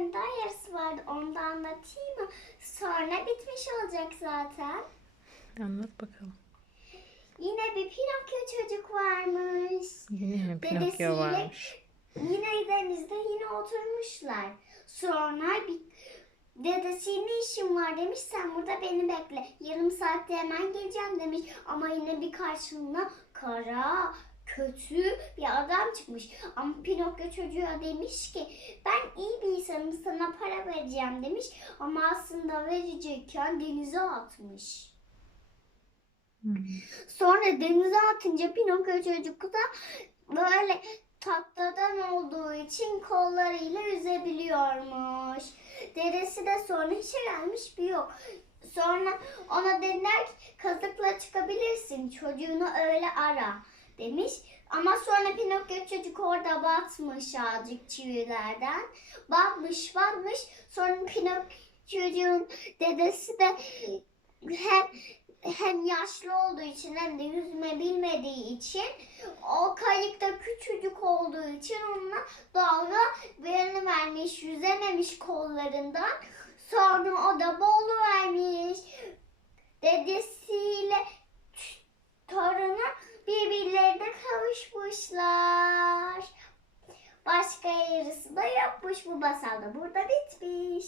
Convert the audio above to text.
tane daha yarısı vardı. Onu da anlatayım mı? Sonra bitmiş olacak zaten. Anlat bakalım. Yine bir Pinokyo çocuk varmış. Yine Dedesiyle Pinokyo varmış? Yine denizde yine oturmuşlar. Sonra bir dedesi ne işin var demiş sen burada beni bekle. Yarım saatte hemen geleceğim demiş. Ama yine bir karşılığına kara kötü bir adam çıkmış. Ama Pinokyo çocuğa demiş ki ben iyi bir insanım sana para vereceğim demiş. Ama aslında verecekken denize atmış. Hmm. Sonra denize atınca Pinokyo çocuk da böyle tahtadan olduğu için kollarıyla yüzebiliyormuş. Dedesi de sonra işe gelmiş bir yok. Sonra ona dediler ki kazıkla çıkabilirsin çocuğunu öyle ara demiş. Ama sonra Pinokyo çocuk orada batmış azıcık çivilerden. Batmış batmış. Sonra Pinokyo çocuğun dedesi de hem hem yaşlı olduğu için hem de yüzme bilmediği için o kayıkta küçücük olduğu için onunla dalga verini vermiş, yüzememiş kollarından. Sonra o da boğulu. Dedesiyle kavuşmuşlar. Başka yarısı da yokmuş bu masalda. Burada bitmiş.